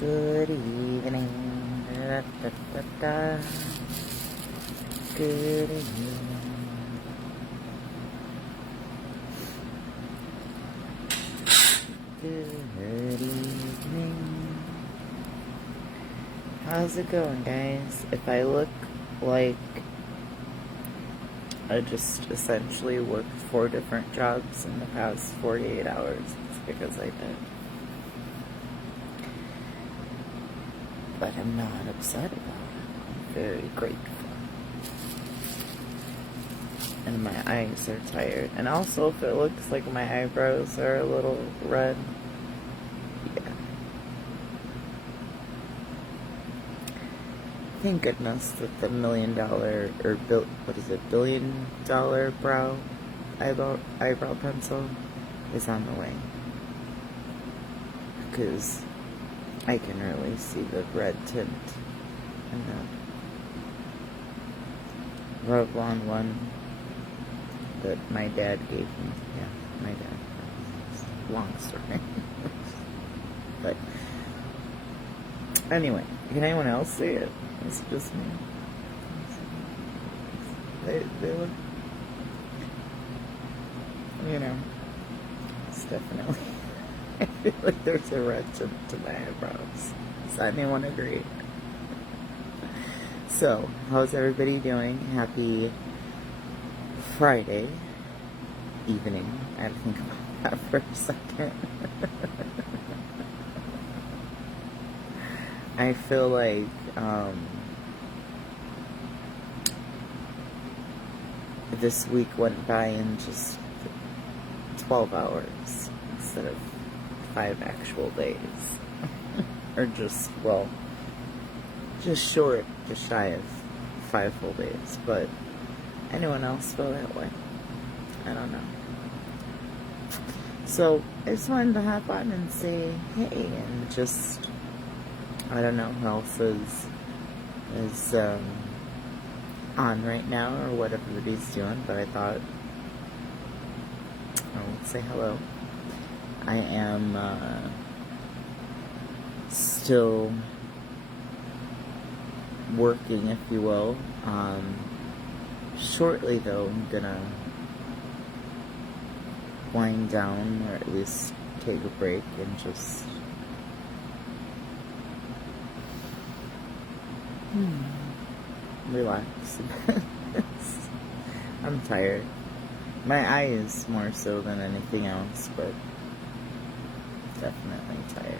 Good evening. Da, da, da, da. Good evening. Good evening. How's it going, guys? If I look like I just essentially worked 4 different jobs in the past 48 hours, it's because I did. But I'm not upset about it. I'm very grateful. And my eyes are tired. And also, if it looks like my eyebrows are a little red, yeah. Thank goodness that the $1 million or $1 billion eyebrow pencil is on the way. Because I can really see the red tint in the Revlon one that my dad gave me. Yeah, my dad. Long story. But anyway, can anyone else see it? It's just me. They look, it's definitely, I feel like there's a red tint to my eyebrows. Does anyone agree? So, how's everybody doing? Happy Friday evening. I had to think about that for a second. I feel like this week went by in just 12 hours instead of 5 actual days. Or just short, just shy of 5 full days. But anyone else feel that way? I don't know. So I just wanted to hop on and say hey, and just, I don't know who else is on right now or what everybody's doing, but I thought I would say hello. I am still working, if you will. Shortly though, I'm gonna wind down, or at least take a break and just relax a bit. I'm tired. My eyes more so than anything else, but definitely tired.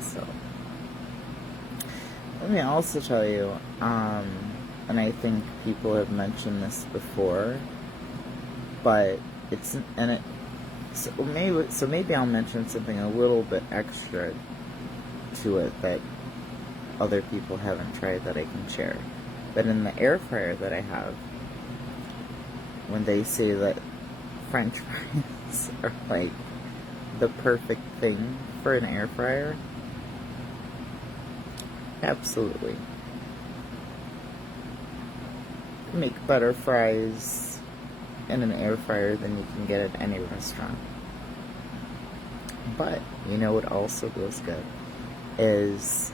So let me also tell you, and I think people have mentioned this before, but so maybe I'll mention something a little bit extra to it that other people haven't tried that I can share. But in the air fryer that I have, when they say that French fries are like the perfect thing for an air fryer, absolutely. You make better fries in an air fryer than you can get at any restaurant. But you know what also goes good is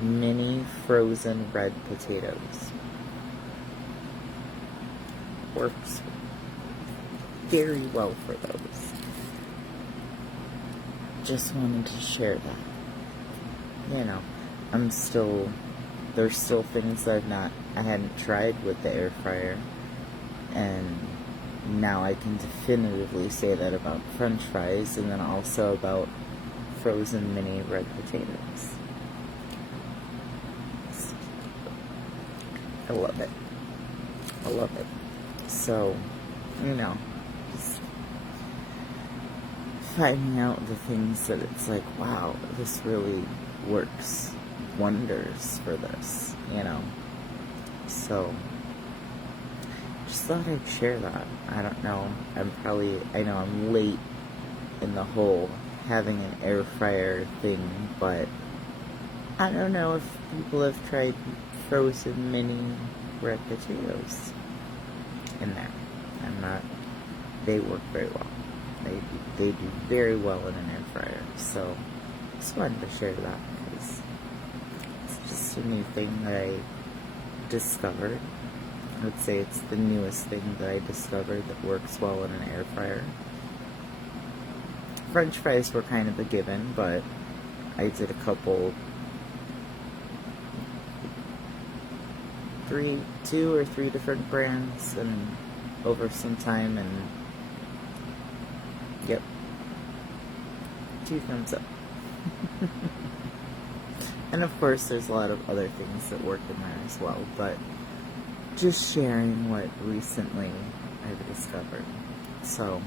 mini frozen red potatoes. Works very well for those. Just wanted to share that. There's still things that I hadn't tried with the air fryer, and now I can definitively say that about French fries, and then also about frozen mini red potatoes. I love it. I love it. So, just finding out the things that it's like, wow, this really works wonders for this, So, just thought I'd share that. I don't know. I know I'm late in the whole having an air fryer thing, but I don't know if people have tried frozen mini red potatoes in there. They work very well. They do very well in an air fryer. So just wanted to share that because it's just a new thing that I discovered. I would say it's the newest thing that I discovered that works well in an air fryer. French fries were kind of a given, but I did a couple, 2 or 3 different brands and over some time, and yep, 2 thumbs up. And of course there's a lot of other things that work in there as well, but just sharing what recently I've discovered. So,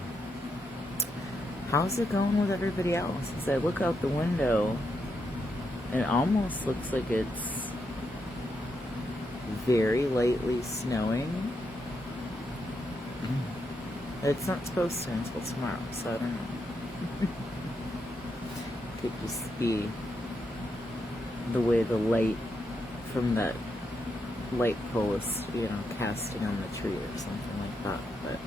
how's it going with everybody else? As I look out the window, it almost looks like it's very lightly snowing. It's not supposed to until tomorrow, so I don't know. Could just be the way the light from that light pole is, casting on the tree or something like that, but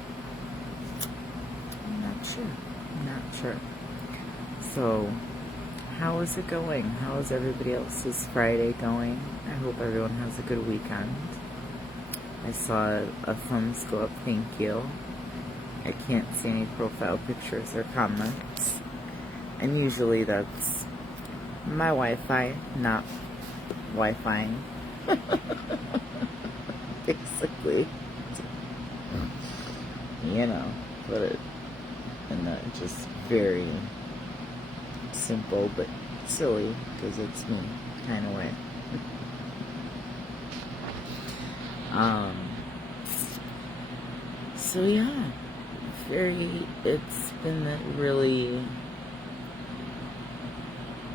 I'm not sure. So, how is it going? How is everybody else's Friday going? I hope everyone has a good weekend. I saw a thumbs go up, thank you. I can't see any profile pictures or comments. And usually that's my Wi-Fi, not Wi-Fi. Basically. Put it in a just very simple but silly, because it's me kind of way. So yeah, it's been really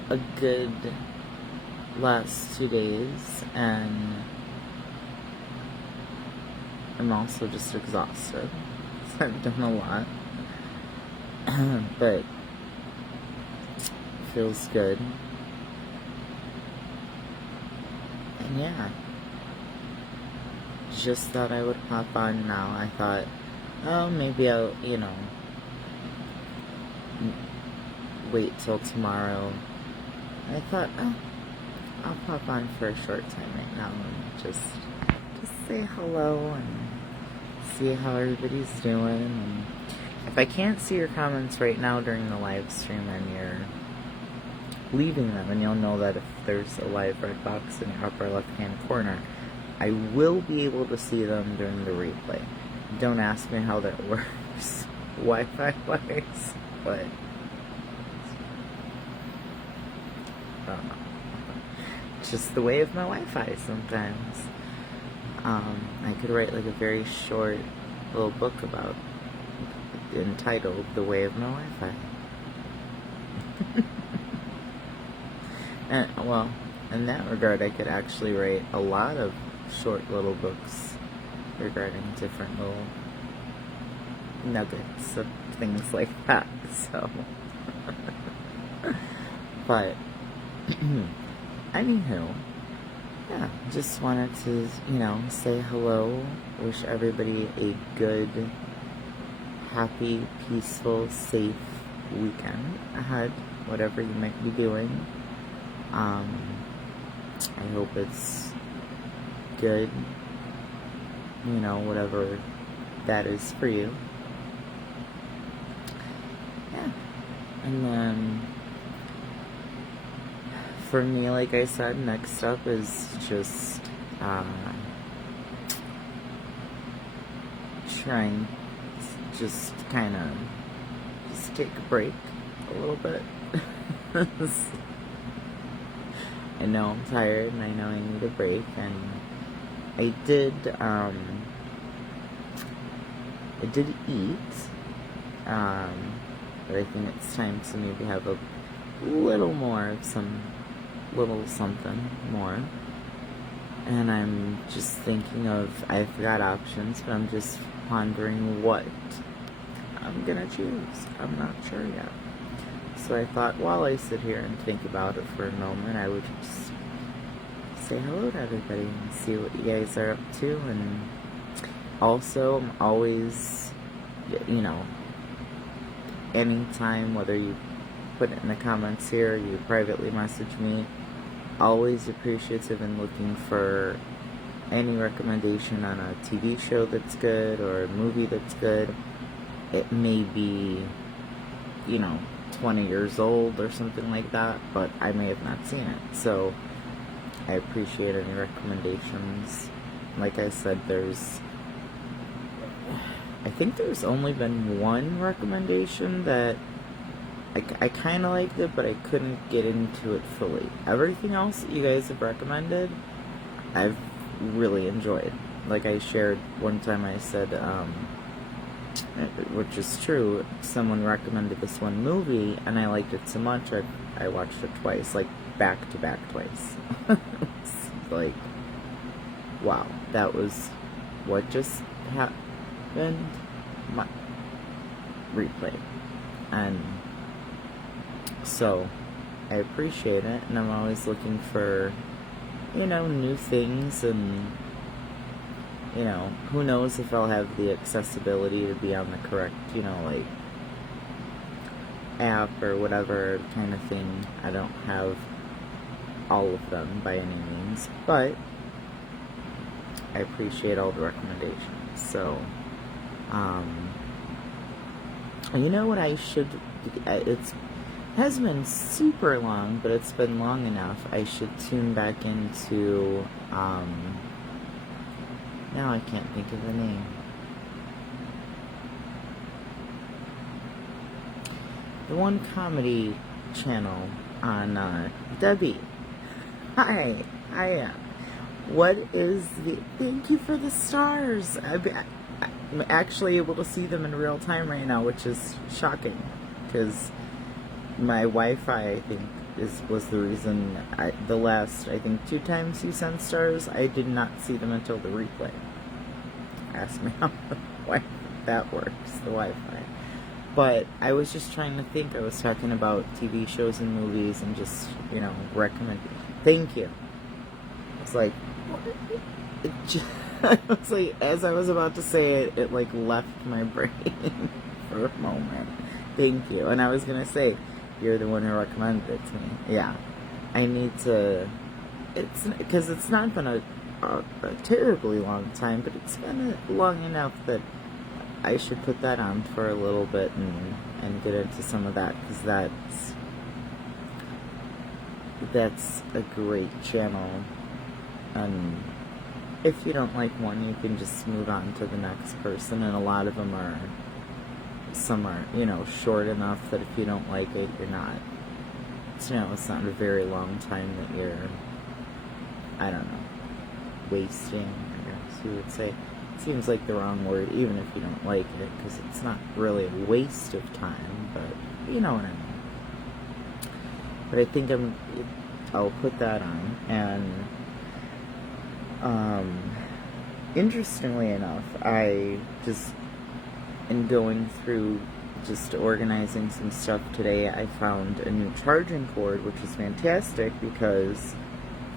a good last 2 days, and I'm also just exhausted. So I've done a lot, but it feels good. And yeah, just thought I would pop on now. I thought, oh, maybe I'll, wait till tomorrow. I thought, oh, I'll pop on for a short time right now and just say hello and see how everybody's doing. And if I can't see your comments right now during the live stream, then you're leaving them, and you'll know that if there's a live red box in the upper left hand corner, I will be able to see them during the replay. Don't ask me how that works Wi-Fi wise, but I don't know. It's just the way of my Wi-Fi sometimes. I could write like a very short little book entitled The Way of My Wi-Fi. And, well, in that regard, I could actually write a lot of short little books regarding different little nuggets of things like that, so. But, anywho, yeah, just wanted to, say hello, wish everybody a good, happy, peaceful, safe weekend ahead, whatever you might be doing. I hope it's good, whatever that is for you. Yeah. And then, for me, like I said, next up is just, trying to just kind of just take a break a little bit. I know I'm tired, and I know I need a break, and I did eat, but I think it's time to maybe have a little more of little something more, and I'm just thinking of, I've got options, but I'm just pondering what I'm gonna choose. I'm not sure yet. So I thought, while I sit here and think about it for a moment, I would just say hello to everybody and see what you guys are up to. And also, I'm always, anytime, whether you put it in the comments here, you privately message me. Always appreciative and looking for any recommendation on a TV show that's good or a movie that's good. It may be, 20 years old or something like that, but I may have not seen it. So I appreciate any recommendations. Like I said, I think there's only been one recommendation that I kind of liked it, but I couldn't get into it fully. Everything else that you guys have recommended, I've really enjoyed. Like I shared one time, I said, which is true, someone recommended this one movie, and I liked it so much, I watched it twice, like back to back twice. It's like, wow, that was what just happened. My replay. And so I appreciate it, and I'm always looking for, new things, and, who knows if I'll have the accessibility to be on the correct, app or whatever kind of thing. I don't have all of them by any means, but I appreciate all the recommendations. So, you know what I should, it hasn't been super long, but it's been long enough. I should tune back into, now I can't think of the name. The one comedy channel on, Debbie. Hi. What is thank you for the stars. I'm actually able to see them in real time right now, which is shocking, because my Wi-Fi, I think, was the reason the last, I think, 2 times you sent stars, I did not see them until the replay. Ask me how that works, the Wi-Fi. But I was just trying to think. I was talking about TV shows and movies and just, recommend. Thank you. It's like, I was like, as I was about to say it, it left my brain for a moment. Thank you. And I was going to say, you're the one who recommended it to me. Yeah. I need to, because it's not been a terribly long time, but it's been long enough that I should put that on for a little bit and get into some of that, because that's a great channel. And if you don't like one, you can just move on to the next person, and a lot of them are, some are, short enough that if you don't like it, you're not, it's not a very long time that you're, I don't know, wasting, I guess you would say. It seems like the wrong word, even if you don't like it, because it's not really a waste of time, but you know what I mean. But I think I'll put that on, and interestingly enough, I just, in going through just organizing some stuff today, I found a new charging cord, which is fantastic, because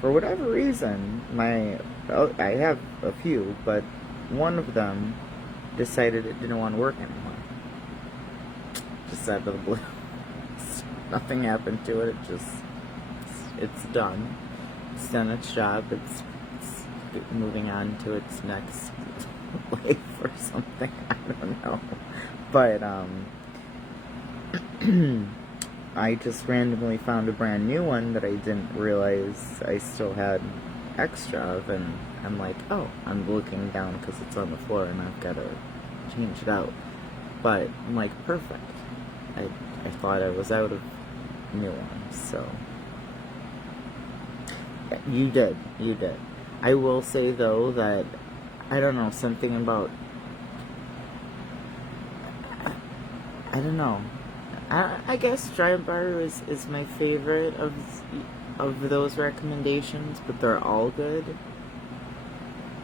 for whatever reason, I have a few, but one of them decided it didn't want to work anymore. Just out of the blue. Nothing happened to it. It's done. It's done its job. It's moving on to its next life or something. I don't know. But I just randomly found a brand new one that I didn't realize I still had extra of, and I'm like, oh, I'm looking down because it's on the floor and I've got to change it out. But I'm like, perfect. I thought I was out of new ones, so you did. I will say though that I don't know, something about, I don't know. I guess Dry Bar is my favorite of those recommendations, but they're all good.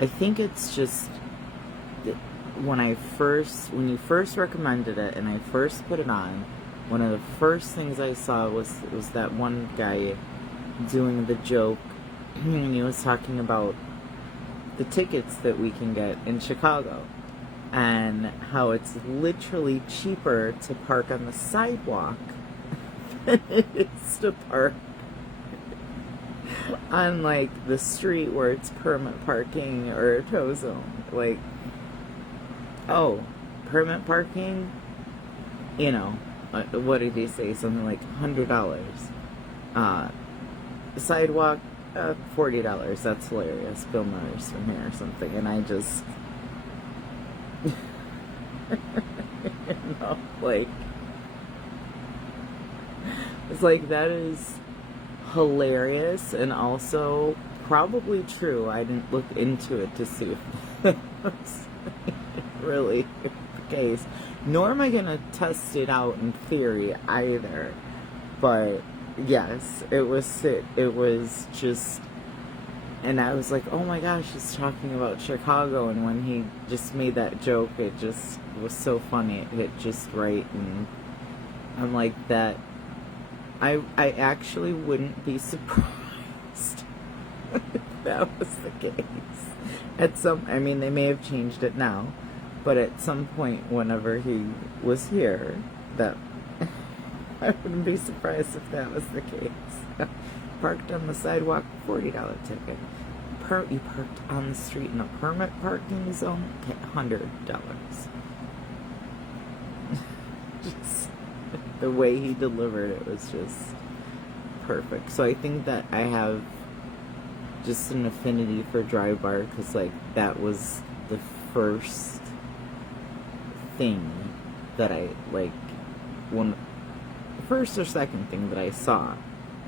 I think it's just when you first recommended it and I first put it on, one of the first things I saw was that one guy doing the joke, and he was talking about the tickets that we can get in Chicago, and how it's literally cheaper to park on the sidewalk than it is to park on like the street where it's permit parking or a tow zone. Like, oh, permit parking, you know, what did he say? Something like $100. Sidewalk, $40. That's hilarious. Bill Murray's from here or something. And I just, you know, like, it's like, that is hilarious and also probably true. I didn't look into it to see if that was really the case. Nor am I going to test it out in theory either. But yes, it was just, and I was like, oh my gosh, he's talking about Chicago, and when he just made that joke, it just was so funny. It hit just right, and I'm like, that, I actually wouldn't be surprised if that was the case. I mean, they may have changed it now, but at some point, whenever he was here, that I wouldn't be surprised if that was the case. Parked on the sidewalk, $40 ticket. You parked on the street in a permit parking zone, okay, $100. Just the way he delivered it was just perfect. So I think that I have just an affinity for Dry Bar, because like that was the first thing that I like, first or second thing that I saw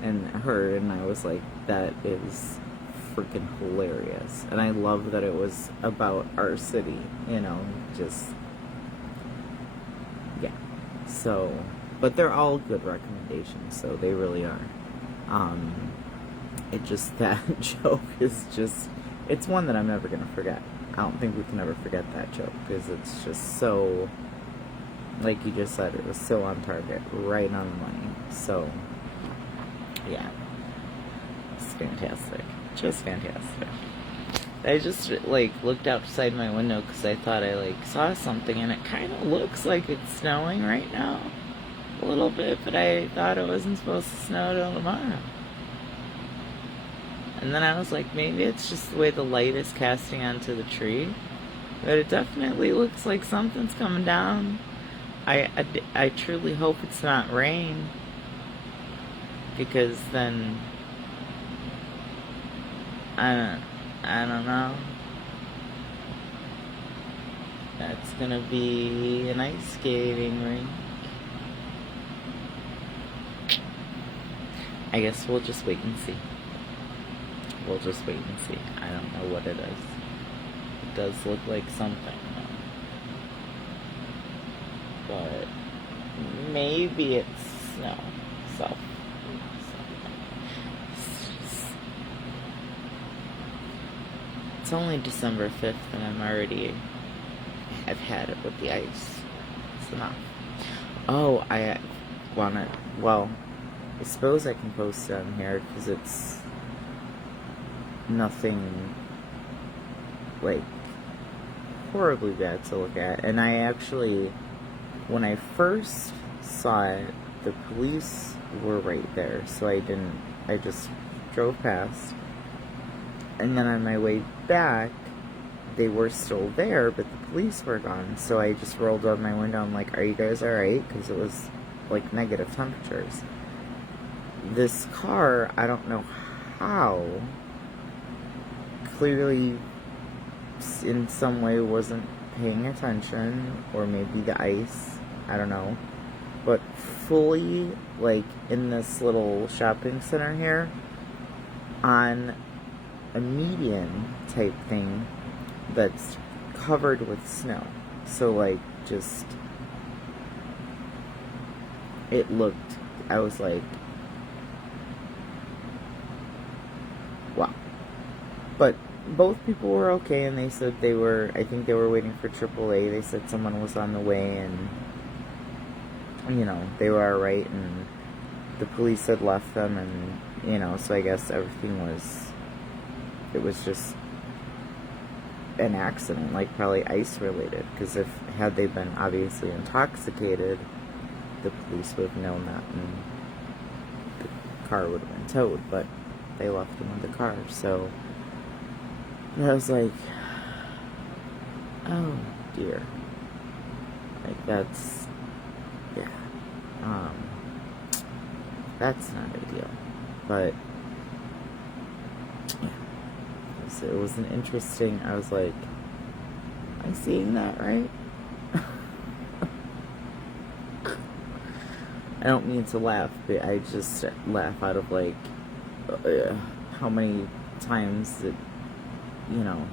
and heard, and I was like, that is freaking hilarious. And I love that it was about our city, you know, just, yeah. So, but they're all good recommendations, so they really are. It just, that joke is just, it's one that I'm never going to forget. I don't think we can ever forget that joke, because it's just so, like you just said, it was so on target, right on the money. So, yeah, it's fantastic, just fantastic. I just like looked outside my window because I thought I like saw something, and it kind of looks like it's snowing right now, a little bit, but I thought it wasn't supposed to snow till tomorrow. And then I was like, maybe it's just the way the light is casting onto the tree, but it definitely looks like something's coming down. I truly hope it's not rain, because then I don't know. That's gonna be an ice skating rink. I guess we'll just wait and see. We'll just wait and see. I don't know what it is. It does look like something, but maybe it's snow. So it's only December 5th, and I've had it with the ice. It's enough. Oh, I suppose I can post it on here, because it's nothing like horribly bad to look at. And I actually, when I first saw it, the police were right there, so I just drove past. And then on my way back, they were still there, but the police were gone. So I just rolled down my window. I'm like, are you guys alright? Because it was like negative temperatures. This car, I don't know how, clearly in some way wasn't paying attention, or maybe the ice, I don't know, but fully, like, in this little shopping center here, on a median type thing that's covered with snow. So, like, just, it looked, I was like, wow. But both people were okay, and they said I think they were waiting for AAA. They said someone was on the way, and, you know, they were alright, and the police had left them, and, you know, so I guess everything it was just an accident, like probably ice related, because had they been obviously intoxicated, the police would have known that and car would have been towed, but they left him in the car. So I was like, oh dear. Like, that's, yeah. That's not ideal. But, yeah. So it was an interesting, I was like, am I seeing that right? I don't mean to laugh, but I just laugh out of, like, how many times that, you know,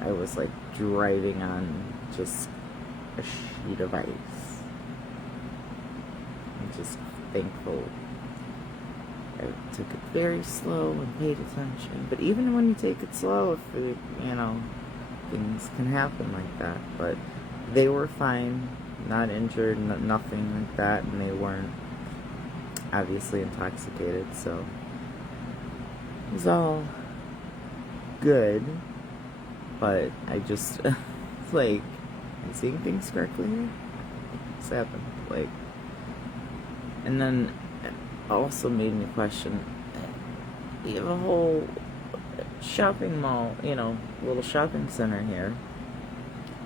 I was, like, driving on just a sheet of ice. I'm just thankful I took it very slow and paid attention. But even when you take it slow, if it, you know, things can happen like that. But they were fine, not injured, nothing like that, and they weren't obviously intoxicated, so it was all good. But I just, like, am I seeing things correctly here? What's happened? Like, and then it also made me question, you have a whole shopping mall, you know, little shopping center here.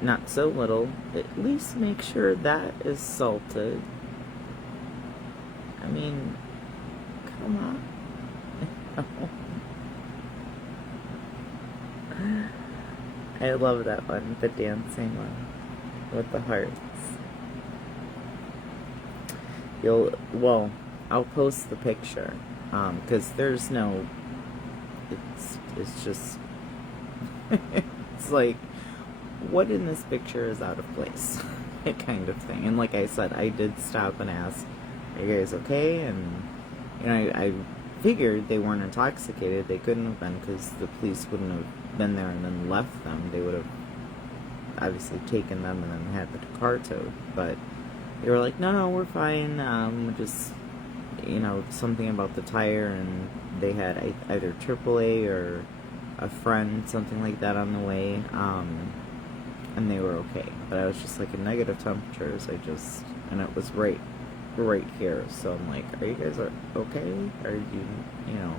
Not so little. At least make sure that is salted. I mean, come on. I love that one, the dancing one with the hearts. I'll post the picture, because there's no, it's just, it's like, what in this picture is out of place? Kind of thing. And like I said, I did stop and ask, are you guys okay? And, you know, I figured they weren't intoxicated. They couldn't have been, because the police wouldn't have been there and then left them. They would have obviously taken them and then had the car towed. But they were like, no, we're fine. Just, you know, something about the tire, and they had either AAA or a friend, something like that on the way, and they were okay. But I was just like, in negative temperatures, and it was right here. So I'm like, are you guys okay? Are you know,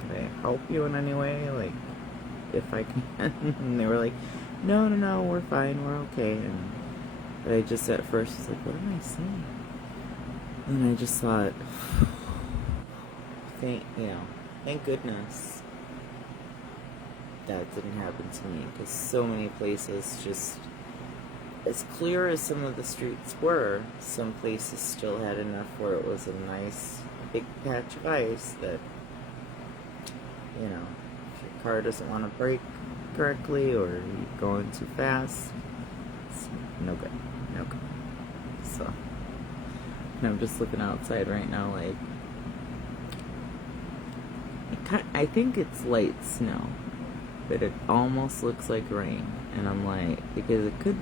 can I help you in any way? Like, if I can? And they were like, no, we're fine, we're okay. But I just at first was like, what am I saying? And I just thought, thank goodness that didn't happen to me, because so many places, just as clear as some of the streets were, some places still had enough where it was a nice big patch of ice that, you know, if your car doesn't want to brake correctly or you're going too fast, it's no good. So, and I'm just looking outside right now, like, I think it's light snow, but it almost looks like rain. And I'm like, because it could,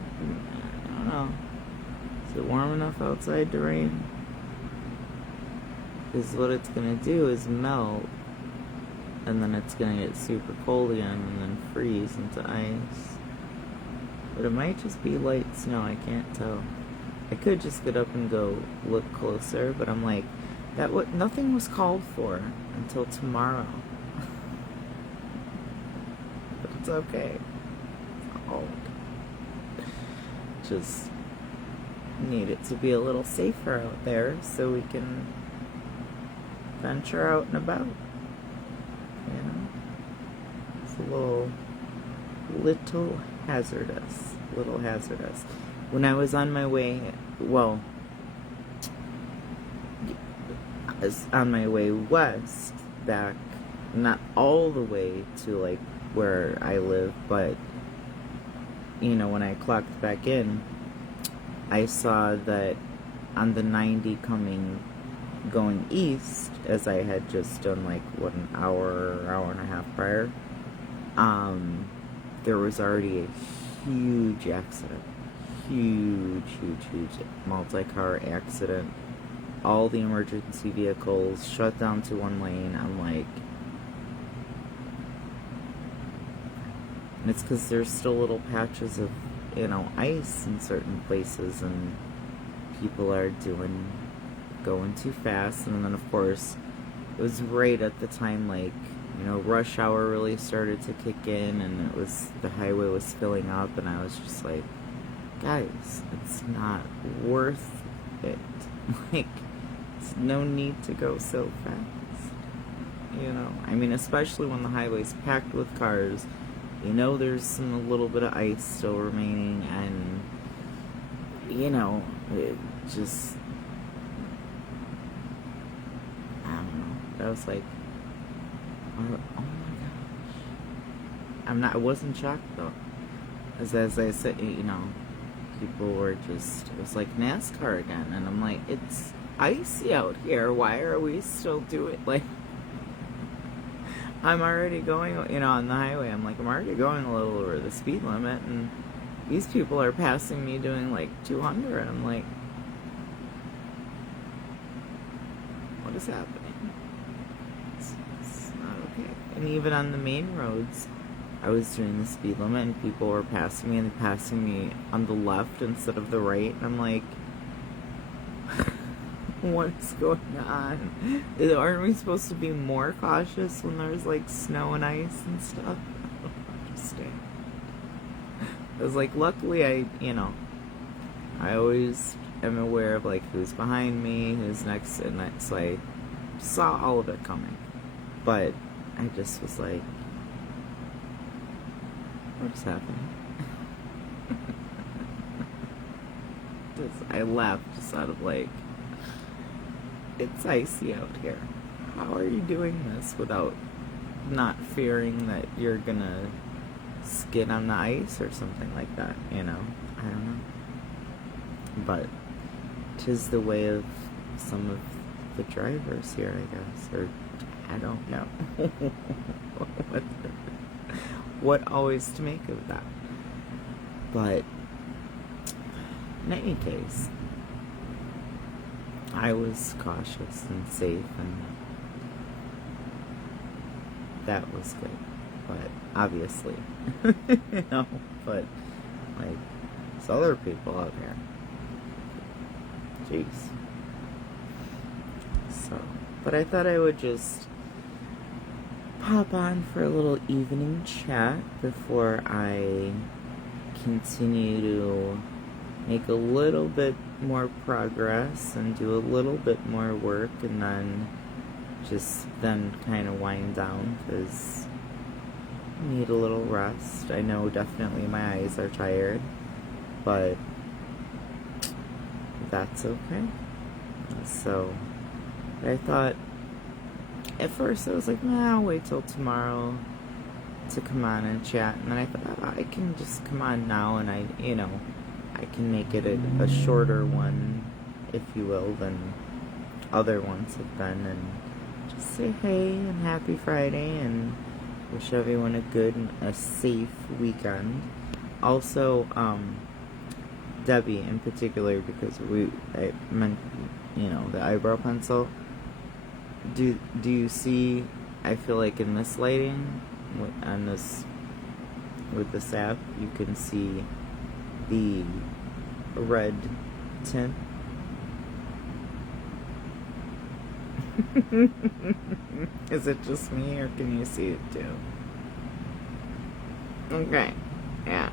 I don't know, is it warm enough outside to rain? Because what it's going to do is melt, and then it's going to get super cold again, and then freeze into ice. But it might just be light snow, I can't tell. I could just get up and go look closer, but I'm like, nothing was called for until tomorrow. But it's okay. Oh, just need it to be a little safer out there so we can venture out and about. You know, it's a little hazardous. When I was on my way, I was on my way west, back, not all the way to like where I live, but you know, when I clocked back in, I saw that on the 90 going east, as I had just done like an hour and a half prior, there was already a huge accident. Huge multi-car accident. All the emergency vehicles shut down to one lane. I'm like, and it's because there's still little patches of, you know, ice in certain places, and people are going too fast. And then of course was right at the time, like, rush hour really started to kick in, and the highway was filling up, and I was just like, guys, it's not worth it. Like, it's no need to go so fast. I mean, especially when the highway's packed with cars. There's a little bit of ice still remaining, and it just, I don't know. I was like, oh my gosh. I wasn't shocked though. As I said, people were just, it was like NASCAR again. And I'm like, it's icy out here. Why are we still doing, like, I'm already going, on the highway. I'm already going a little over the speed limit. And these people are passing me doing like 200. I'm like, what is happening? It's not okay. And even on the main roads, I was doing the speed limit and people were passing me, and they're passing me on the left instead of the right. And I'm like, what's going on? Aren't we supposed to be more cautious when there's like snow and ice and stuff? I don't understand. I was like, luckily I always am aware of like who's behind me, who's next, and so I saw all of it coming. But I just was like, what's happening? I laughed just out of like, it's icy out here. How are you doing this without not fearing that you're gonna skid on the ice or something like that? I don't know. But 'tis the way of some of the drivers here, I guess, or I don't know. What always to make of that. But in any case, I was cautious and safe, and that was good. But obviously, but like, there's other people out here. Jeez. So, but I thought I would just pop on for a little evening chat before I continue to make a little bit more progress and do a little bit more work, and then kind of wind down, because I need a little rest. I know definitely my eyes are tired, but that's okay. So I thought, at first I was like, nah, I'll wait till tomorrow to come on and chat, and then I thought, I can just come on now, and I can make it a shorter one, if you will, than other ones have been, and just say hey and happy Friday, and wish everyone a good and a safe weekend. Also, Debbie in particular, because I meant, the eyebrow pencil. Do you see? I feel like in this lighting, with this app, you can see the red tint. Is it just me, or can you see it too? Okay, yeah.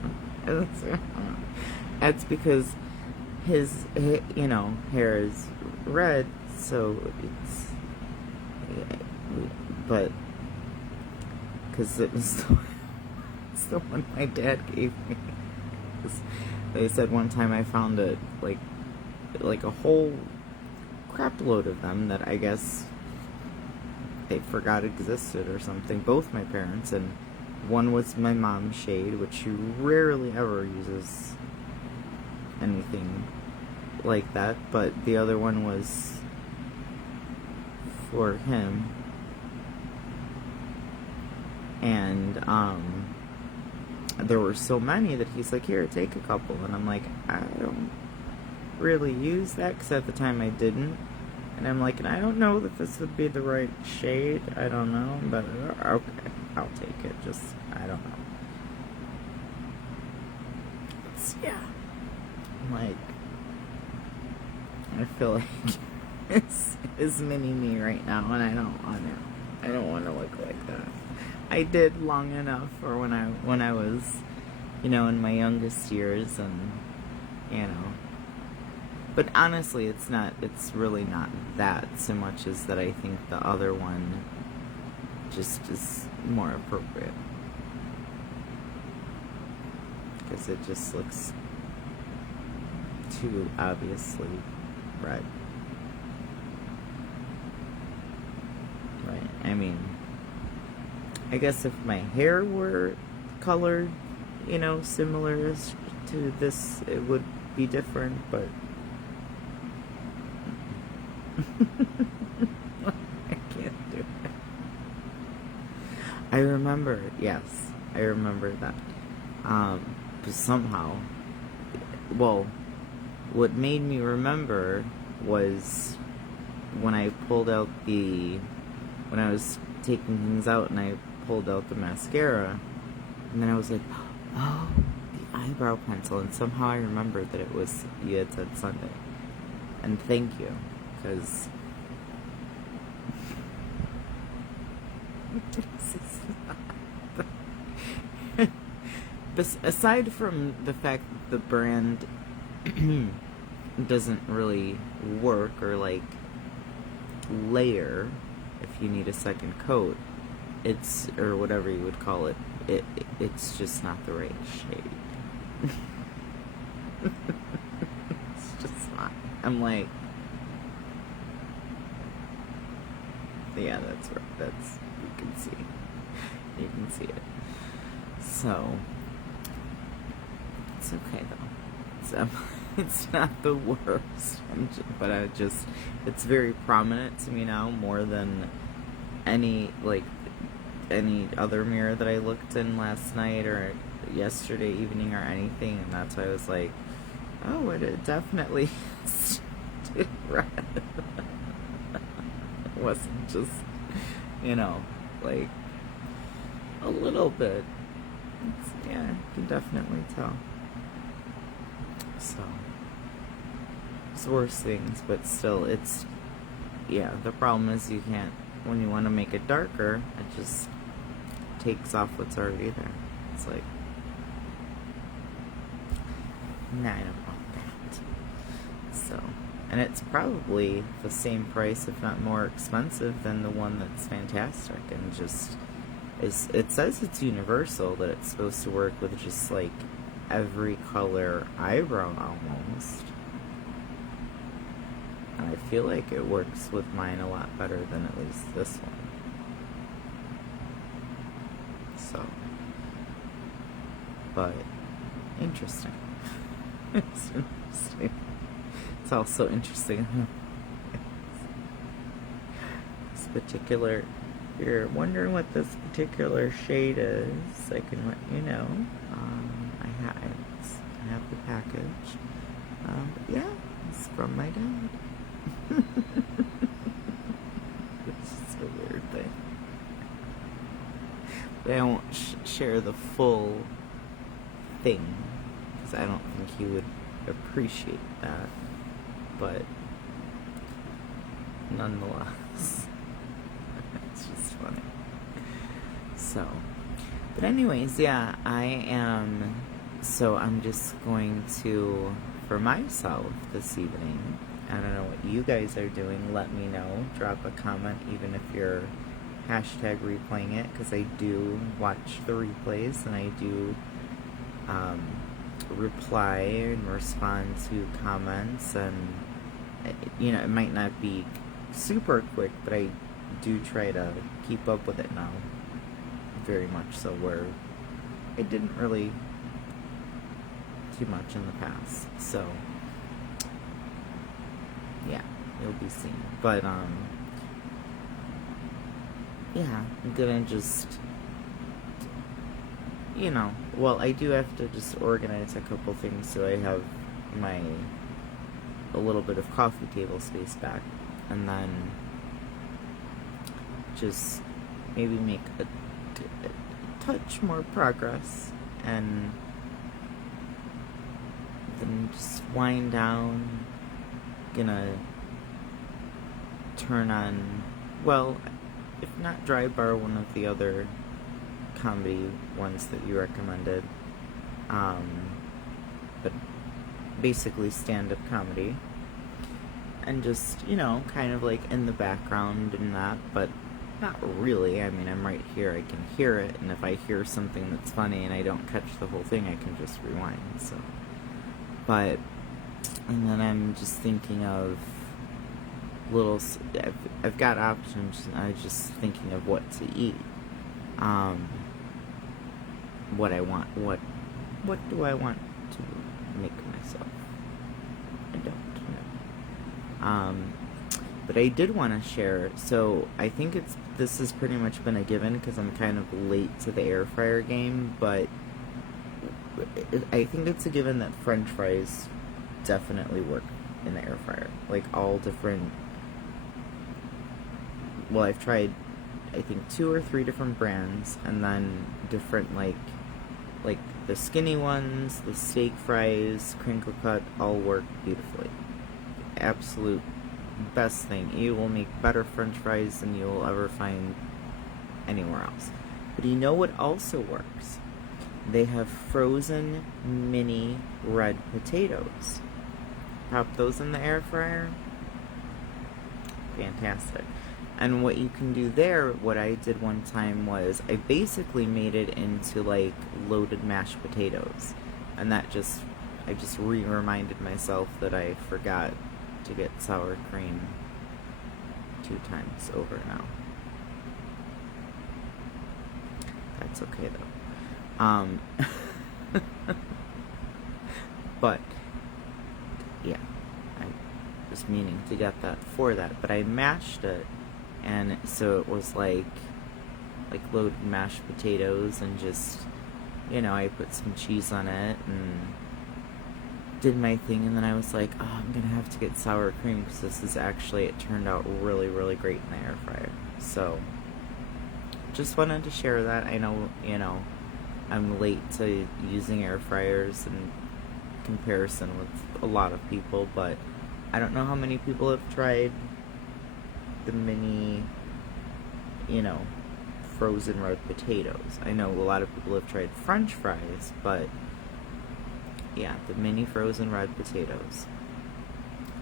That's because his hair is red, so it's, but because it's the one my dad gave me. They said one time I found like a whole crap load of them that I guess they forgot existed or something. Both my parents, and one was my mom's shade, which she rarely ever uses anything like that, but the other one was for him, and there were so many that he's like, here, take a couple, and I'm like, I don't really use that, because at the time I didn't, and I'm like, and I don't know that this would be the right shade, I don't know, but okay, I'll take it, just, I don't know. Yeah, like, I feel like is mini me right now, and I don't want to. I don't want to look like that. I did long enough for when I was, in my youngest years, and you know. But honestly, it's really not that so much as that I think the other one just is more appropriate. Because it just looks too obviously red. Right? I mean, I guess if my hair were colored, similar to this, it would be different, but I can't do it. I remember that. But somehow, well, what made me remember was when I was taking things out and I pulled out the mascara, and then I was like, oh, the eyebrow pencil, and somehow I remembered that you had said Sunday. And thank you, because aside from the fact that the brand doesn't really work or like layer if you need a second coat, or whatever you would call it, it's just not the right shade. It's just not. I'm like, yeah, that's you can see it. So it's okay though. It's not the worst, but it's very prominent to me now, more than any other mirror that I looked in last night or yesterday evening or anything, and that's why I was like, oh, it definitely did red. It wasn't just, like a little bit. You can definitely tell. So, it's worse things, but still, the problem is you can't, when you want to make it darker, it just takes off what's already there. It's like, nah, I don't want that. So, and it's probably the same price, if not more expensive, than the one that's fantastic, and just, it says it's universal, that it's supposed to work with just, like, every color eyebrow almost. And I feel like it works with mine a lot better than at least this one. So, but interesting. It's interesting. It's also interesting. This particular, if you're wondering what this particular shade is, I can let you know. I have the package. But yeah, it's from my dad. It's just a weird thing. But I won't share the full thing, because I don't think he would appreciate that. But nonetheless, it's just funny. So, but anyways, yeah, I'm just going to, for myself this evening, I don't know what you guys are doing, let me know, drop a comment, even if you're hashtag replaying it, because I do watch the replays, and I do reply and respond to comments, and it might not be super quick, but I do try to keep up with it now, very much so, where I didn't really too much in the past. So yeah, you'll be seeing. But yeah, I'm gonna just, well, I do have to just organize a couple things so I have a little bit of coffee table space back, and then just maybe make a touch more progress, and then just wind down. Gonna turn on, well, if not Dry Bar, one of the other comedy ones that you recommended, but basically stand-up comedy, and just, kind of like in the background and that, but not really. I mean, I'm right here, I can hear it, and if I hear something that's funny and I don't catch the whole thing, I can just rewind, so. But, and then I'm just thinking of I've got options, and I'm just thinking of what to eat. What I want, what do I want to make myself? I don't know. But I did want to share, so I think this has pretty much been a given because I'm kind of late to the air fryer game, but I think it's a given that French fries definitely work in the air fryer. Like all different, well, I've tried, I think 2 or 3 different brands, and then different like the skinny ones, the steak fries, crinkle cut, all work beautifully. Absolute best thing. You will make better French fries than you will ever find anywhere else. But you know what also works? They have frozen mini red potatoes. Pop those in the air fryer. Fantastic. And what you can do there, what I did one time was I basically made it into like loaded mashed potatoes. And I just reminded myself that I forgot to get sour cream 2 times over now. That's okay though. But yeah, I was meaning to get that for that, but I mashed it, and so it was like loaded mashed potatoes, and just, I put some cheese on it and did my thing, and then I was like, oh, I'm gonna have to get sour cream because it turned out really, really great in the air fryer. So just wanted to share that. I know, I'm late to using air fryers in comparison with a lot of people, but I don't know how many people have tried the mini, frozen red potatoes. I know a lot of people have tried French fries, but yeah, the mini frozen red potatoes,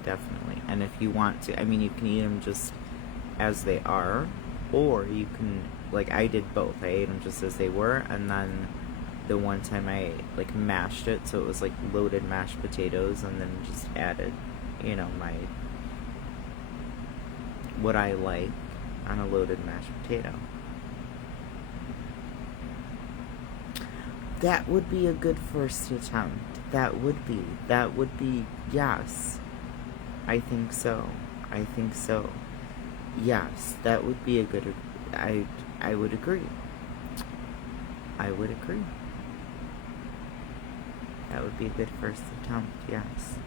definitely. And if you want to, I mean, you can eat them just as they are, or you can, like I did both. I ate them just as they were, and then the one time I mashed it, so it was like loaded mashed potatoes, and then just added, what I like on a loaded mashed potato. That would be a good first attempt. That would be, yes. I think so. Yes, that would be a good, I would agree. That would be a good first attempt, yes.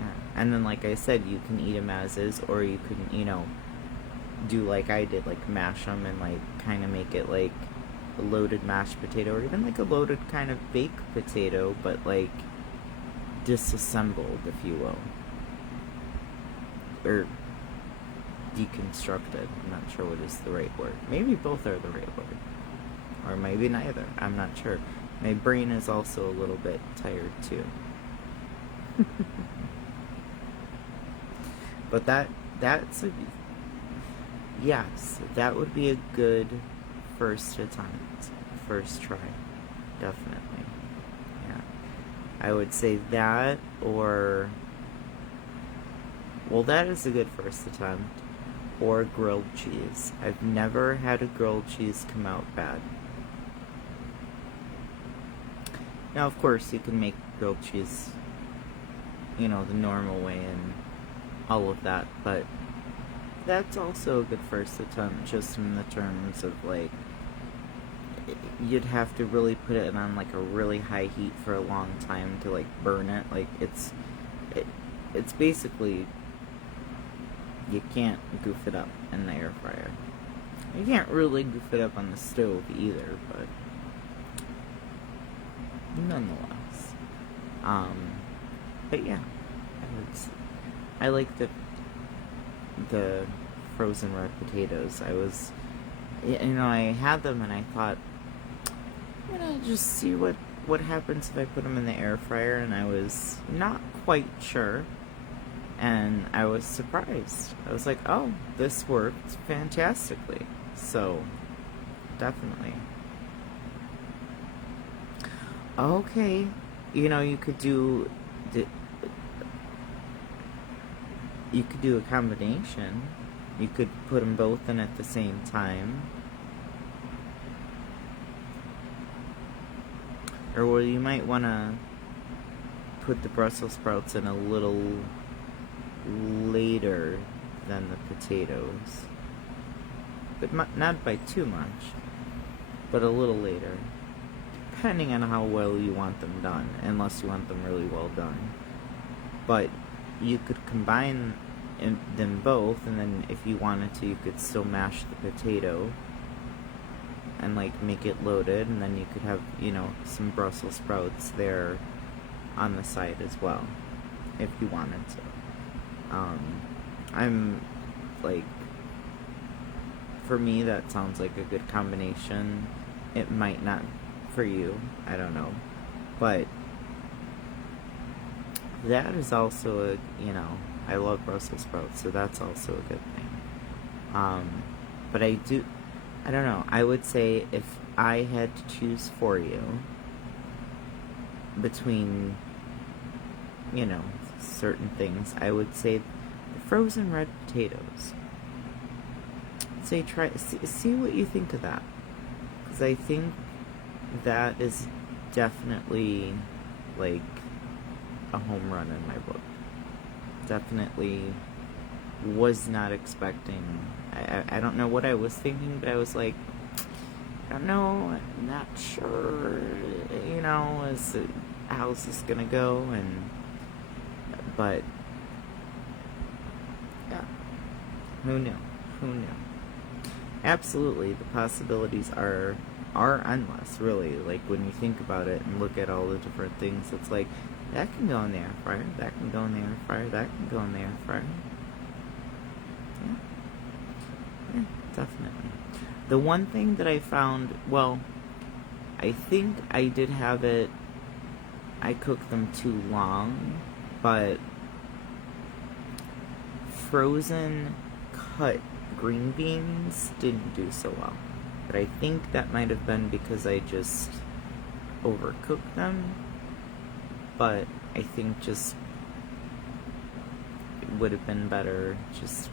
Yeah. And then, like I said, you can eat them as is, or you can, do like I did, mash them and, kind of make it like a loaded mashed potato, or even like a loaded kind of baked potato, but disassembled, if you will. Or deconstructed. I'm not sure what is the right word. Maybe both are the right word. Or maybe neither. I'm not sure. My brain is also a little bit tired too. But that's a, yes, that would be a good first attempt. First try. Definitely. Yeah. I would say that, or, well, that is a good first attempt. Or grilled cheese. I've never had a grilled cheese come out bad. Now, of course, you can make grilled cheese, the normal way and all of that, but that's also a good first attempt, just in the terms of, you'd have to really put it on, a really high heat for a long time to, burn it. It's basically, you can't goof it up in the air fryer. You can't really goof it up on the stove either, but nonetheless. But yeah, I liked it. the frozen red potatoes. I had them and I thought, I'm gonna just see what happens if I put them in the air fryer, and I was not quite sure, and I was surprised. I was like, oh, this worked fantastically. So, definitely. Okay, you could do a combination. You could put them both in at the same time. Or well, you might want to put the Brussels sprouts in a little later than the potatoes. But not by too much, but a little later. Depending on how well you want them done, unless you want them really well done. But you could combine them both, and then if you wanted to, you could still mash the potato and like make it loaded, and then you could have, some Brussels sprouts there on the side as well, if you wanted to. I'm like, for me, that sounds like a good combination. It might not for you, I don't know, but that is also I love Brussels sprouts, so that's also a good thing. But I don't know, I would say if I had to choose for you between, certain things, I would say the frozen red potatoes. Say see what you think of that, because I think that is definitely like a home run in my book. Definitely was not expecting. I don't know what I was thinking, but I was like, I don't know, I'm not sure, how's this gonna go, but yeah, who knew? Absolutely, the possibilities are endless, really. Like, when you think about it and look at all the different things, it's like, that can go in the air fryer, that can go in the air fryer, that can go in the air fryer. Yeah, definitely. The one thing that I found, well, I think I did have it, I cooked them too long, but frozen cut green beans didn't do so well. But I think that might have been because I just overcooked them. But I think just it would have been better just,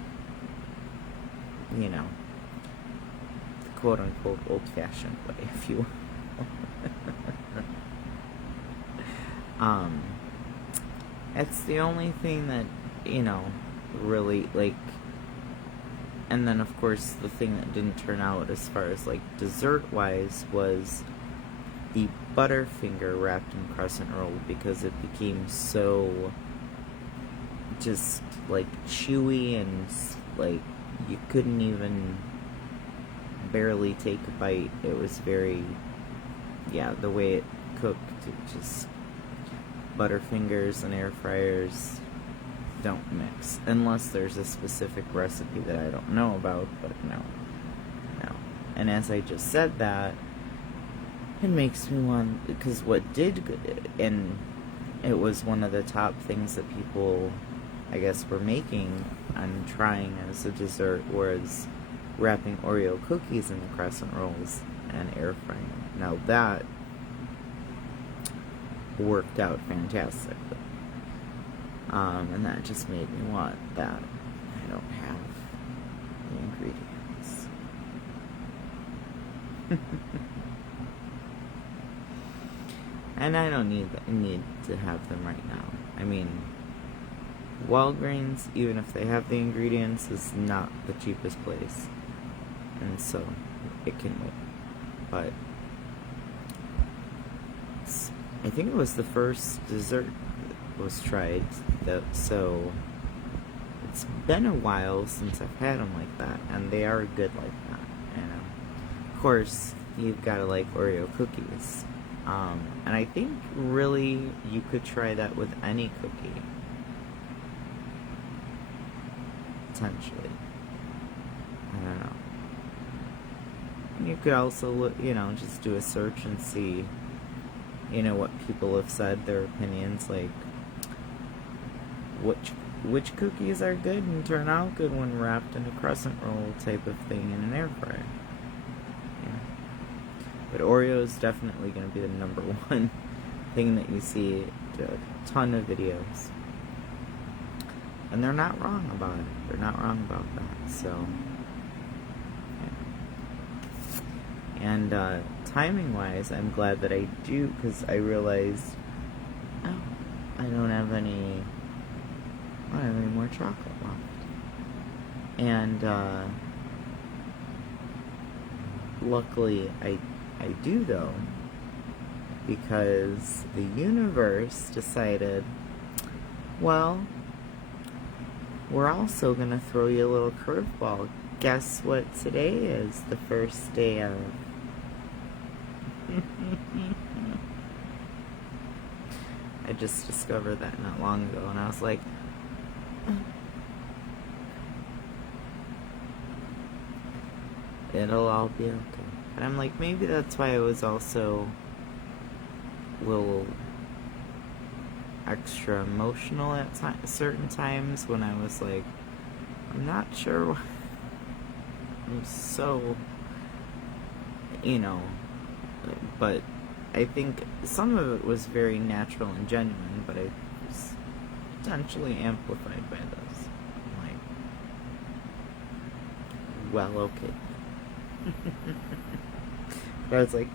the quote-unquote old-fashioned way, if you will. It's the only thing that, really, like, and then, of course, the thing that didn't turn out as far as, like, dessert-wise was the Butterfinger wrapped in crescent roll, because it became so just, like, chewy and, like, you couldn't even barely take a bite. It was very, the way it cooked, it just, Butterfingers and air fryers don't mix, unless there's a specific recipe that I don't know about, but no. And as I just said that, it makes me want, because what did, and it was one of the top things that people, I guess, were making and trying as a dessert, was wrapping Oreo cookies in the crescent rolls and air frying. Now that worked out fantastically. And that just made me want that. I don't have the ingredients. And I don't need to have them right now. I mean, Walgreens, even if they have the ingredients, is not the cheapest place. And so, it can wait. But I think it was the first dessert that was tried, so it's been a while since I've had them like that, and they are good like that. Of course, you've got to like Oreo cookies, and I think really you could try that with any cookie. potentially. I don't know. And you could also look, just do a search and see, what people have said, their opinions, like which cookies are good and turn out good when wrapped in a crescent roll type of thing in an air fryer. Yeah. But Oreo is definitely going to be the number one thing that you see a ton of videos. And they're not wrong about it. They're not wrong about that. So, yeah. And timing-wise, I'm glad that I do, because I realized, I don't have any more chocolate left. And luckily I do, though, because the universe decided, well, we're also going to throw you a little curveball. Guess what today is? The first day of... I just discovered that not long ago, and I was like, it'll all be okay. But I'm like, maybe that's why I was also a little extra emotional at certain times, when I was like, I'm not sure why. I'm so, but I think some of it was very natural and genuine, but it was potentially amplified by this. I'm like, well, okay. But I was like,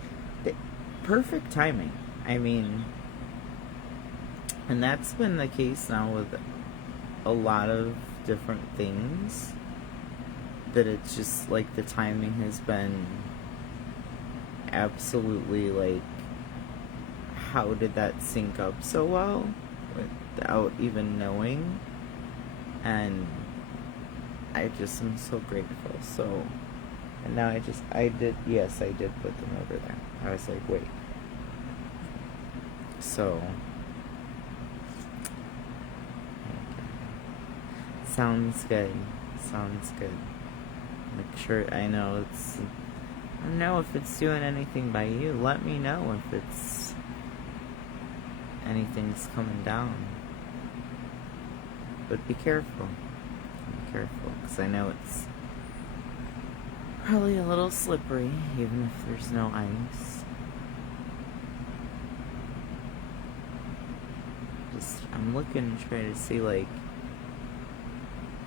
perfect timing. I mean, and that's been the case now with a lot of different things, that it's just like the timing has been absolutely like, how did that sync up so well without even knowing? And I just am so grateful. So, and now I did put them over there. I was like, wait. So, sounds good. Make sure, I don't know if it's doing anything by you. Let me know if it's anything's coming down. But be careful. Because I know it's probably a little slippery, even if there's no ice. I'm looking to try to see, like,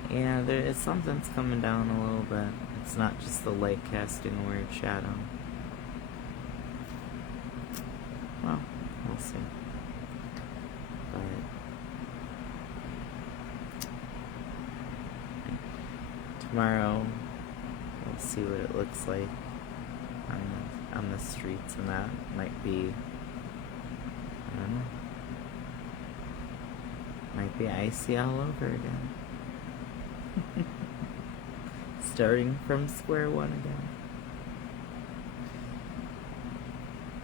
yeah, something's coming down a little bit. It's not just the light casting a weird shadow. Well, we'll see. But tomorrow we'll see what it looks like on the streets, and that might be, I don't know, might be icy all over again. Starting from square one again.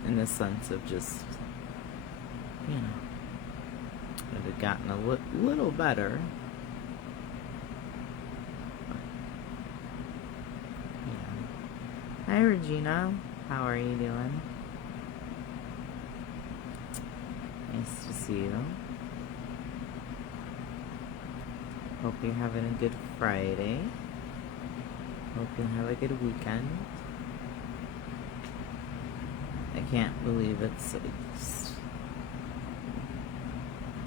In the sense of just, it had gotten a little better. Hi, Regina. How are you doing? Nice to see you. Hope you're having a good Friday. Hope you have a good weekend. I can't believe it's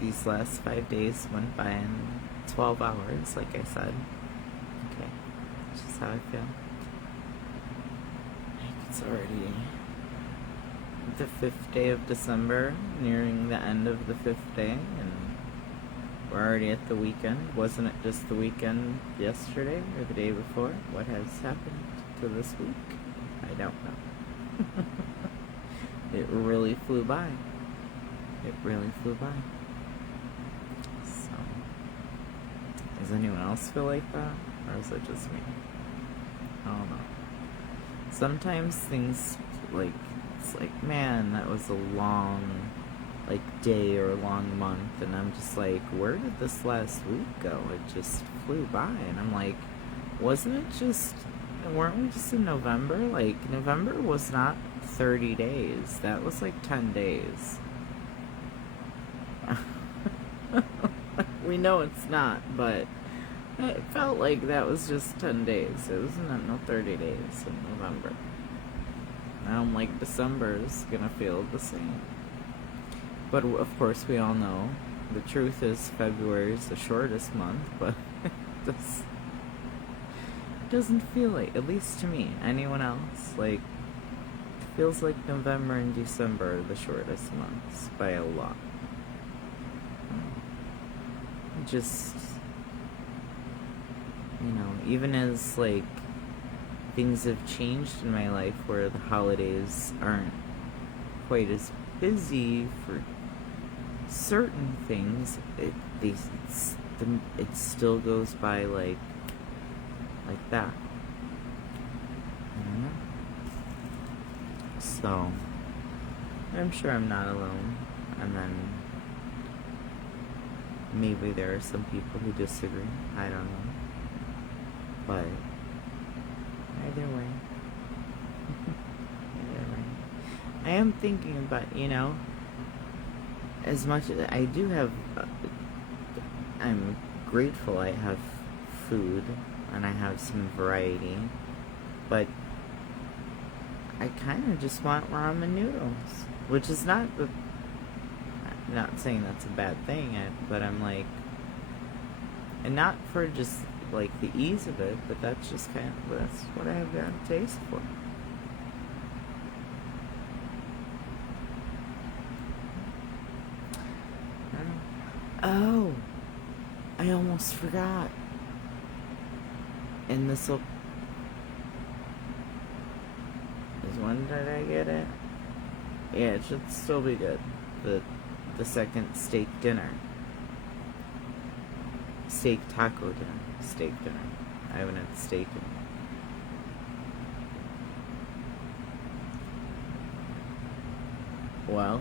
these last 5 days went by in 12 hours, like I said. Okay, that's just how I feel. It's already the 5th day of December, nearing the end of the 5th day, and we're already at the weekend. Wasn't it just the weekend yesterday or the day before? What has happened to this week? I don't know. It really flew by. So, does anyone else feel like that? Or is it just me? I don't know. Sometimes things, it's like, man, that was a long, day or a long month, and I'm just like, where did this last week go? It just flew by, and I'm like, wasn't it just, weren't we just in November? Like, November was not 30 days. That was like 10 days. We know it's not, but it felt like that was just 10 days. It wasn't no 30 days in November. Now I'm like, December is gonna feel the same. But of course, we all know the truth is February is the shortest month, but it doesn't feel like, at least to me, anyone else, like, it feels like November and December are the shortest months by a lot. Just, even as, like, things have changed in my life where the holidays aren't quite as busy for certain things, it still goes by like that. I don't know. So I'm sure I'm not alone, and then maybe there are some people who disagree. I don't know, but either way, I am thinking about, as much as I do have, I'm grateful I have food and I have some variety, but I kind of just want ramen noodles, which is not saying that's a bad thing, but I'm like, and not for just like the ease of it, but that's just that's what I have got a taste for. Oh, I almost forgot. And is when did I get it? Yeah, it should still be good. The second steak dinner. Steak taco dinner. Steak dinner. I haven't had steak in. Well,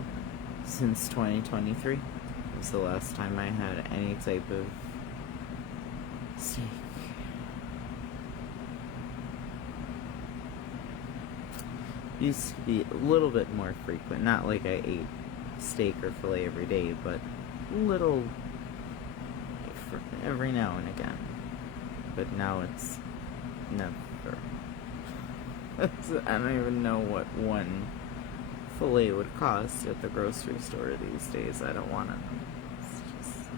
since 2023 was the last time I had any type of steak. Used to be a little bit more frequent. Not like I ate steak or filet every day, but little every now and again. But now it's never. I don't even know what one filet would cost at the grocery store these days. I don't want to know. It's just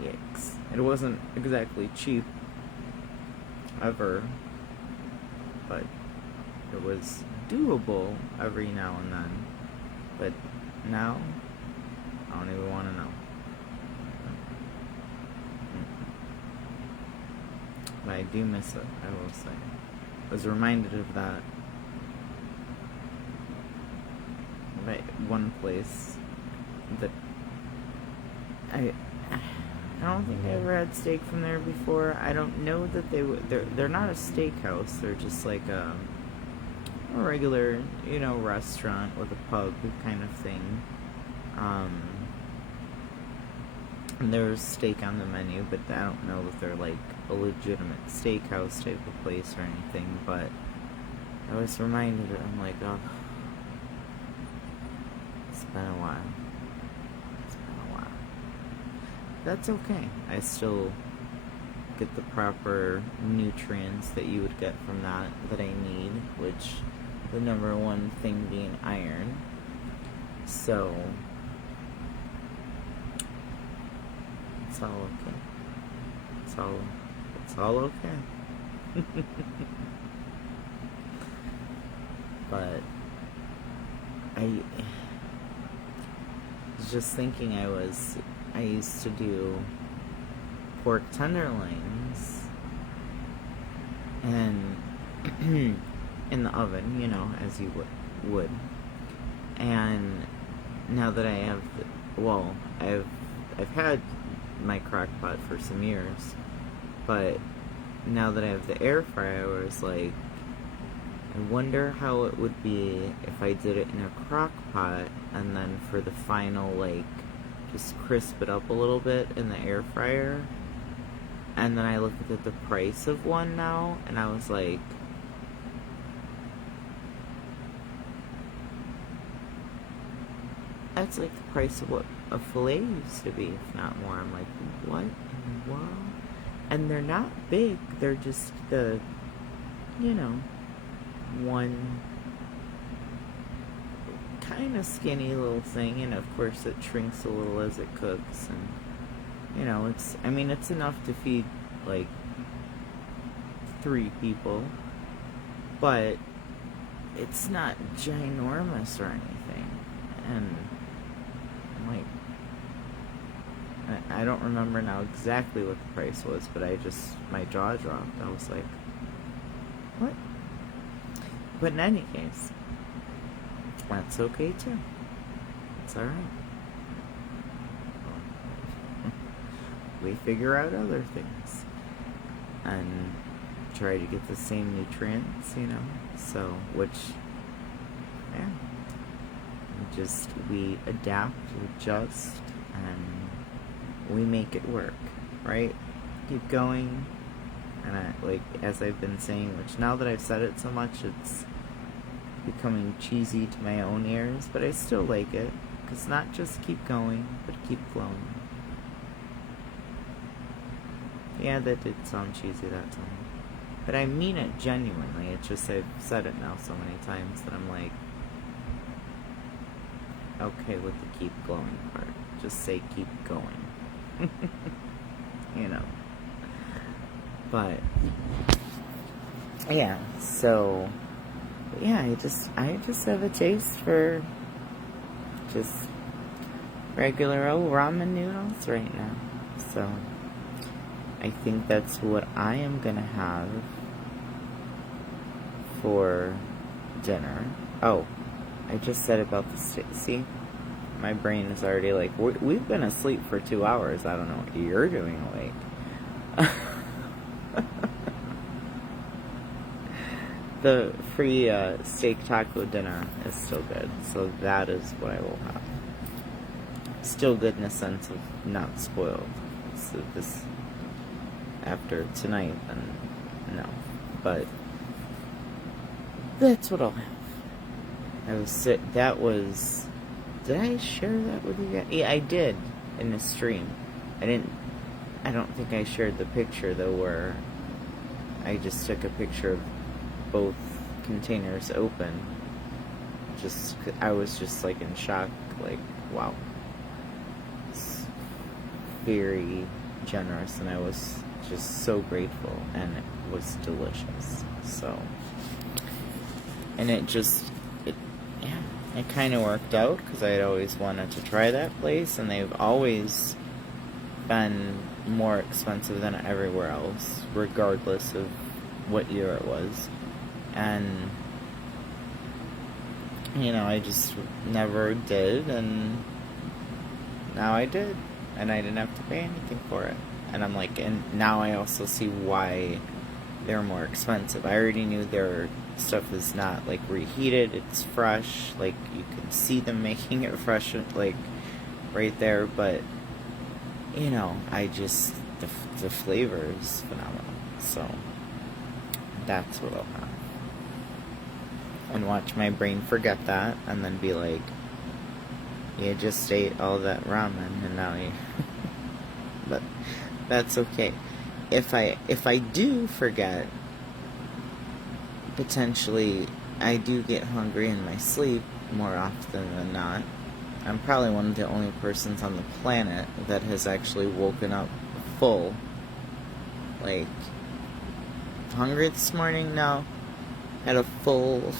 yikes. It wasn't exactly cheap ever, but it was doable every now and then. But now, I don't even want to know. But I do miss it, I will say. I was reminded of that by one place that I don't think I ever had steak from there before. I don't know that they're not a steakhouse. They're just like a regular, restaurant with a pub kind of thing. And there's steak on the menu, but I don't know if they're like a legitimate steakhouse type of place or anything. But I was reminded, I'm like, oh, it's been a while. That's okay. I still get the proper nutrients that you would get from that I need, which the number one thing being iron. So it's all okay. It's all okay. But I was just thinking, I used to do pork tenderloins and in the oven, as you would. And now that I have, I've had my crock pot for some years, but now that I have the air fryer, I was like, I wonder how it would be if I did it in a crock pot, and then for the final, just crisp it up a little bit in the air fryer. And then I looked at the price of one now, and I was like, that's like the price of what a filet used to be, if not more. I'm like, what in the world? And they're not big, they're just the, one kind of skinny little thing, and of course it shrinks a little as it cooks, and it's enough to feed like 3 people, but it's not ginormous or anything. And I'm like, I don't remember now exactly what the price was, but my jaw dropped. I was like, what? But in any case, that's okay too. It's alright. We figure out other things and try to get the same nutrients, so, which, yeah, we adapt, we adjust, and we make it work, right? Keep going. And as I've been saying, which now that I've said it so much, it's becoming cheesy to my own ears, but I still like it, because not just keep going, but keep flowing. Yeah, that did sound cheesy that time. But I mean it genuinely. It's just I've said it now so many times that I'm like, okay with the keep going part. Just say keep going. But, yeah, so, yeah, I just have a taste for just regular old ramen noodles right now. So, I think that's what I am gonna have for dinner. Oh, I just said about the see, my brain is already like, we've been asleep for 2 hours. I don't know what you're doing awake. The free steak taco dinner is still good, so that is what I will have. Still good in the sense of not spoiled. So this, after tonight, then no. But that's what I'll have. Did I share that with you guys? Yeah, I did in the stream. I don't think I shared the picture though, where I just took a picture of both containers open. I was just like in shock, like, wow. It's very generous, and I was just so grateful, and it was delicious. So, and it kind of worked out, because I had always wanted to try that place, and they've always been more expensive than everywhere else, regardless of what year it was. And, I just never did, and now I did, and I didn't have to pay anything for it. And I'm like, and now I also see why they're more expensive. I already knew their stuff is not, like, reheated, it's fresh, like, you can see them making it fresh, like, right there, but, the flavor is phenomenal, so that's what I'll have. And watch my brain forget that, and then be like, you just ate all that ramen, and now you... But that's okay. If I do forget, potentially, I do get hungry in my sleep more often than not. I'm probably one of the only persons on the planet that has actually woken up full. Like, hungry this morning? No. Had a full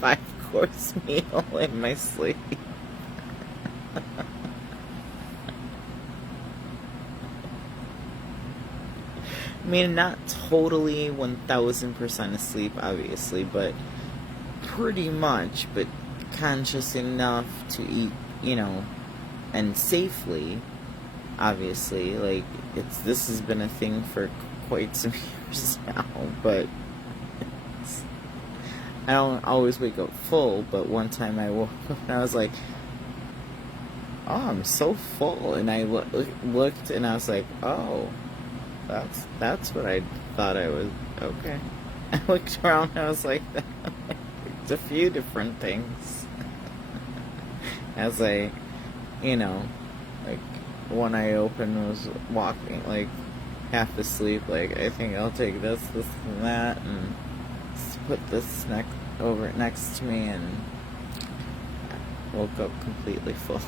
5-course meal in my sleep. I mean, not totally 1000% asleep, obviously, but pretty much, but conscious enough to eat, and safely, obviously. Like, this has been a thing for quite some years now, but I don't always wake up full. But one time I woke up and I was like, oh, I'm so full. And I looked and I was like, oh, that's what I thought I was. Okay. I looked around and I was like, it's a few different things. As I, like, one eye open was walking, like, half asleep, like, I think I'll take this, and that, and put this over next to me, and woke up completely full.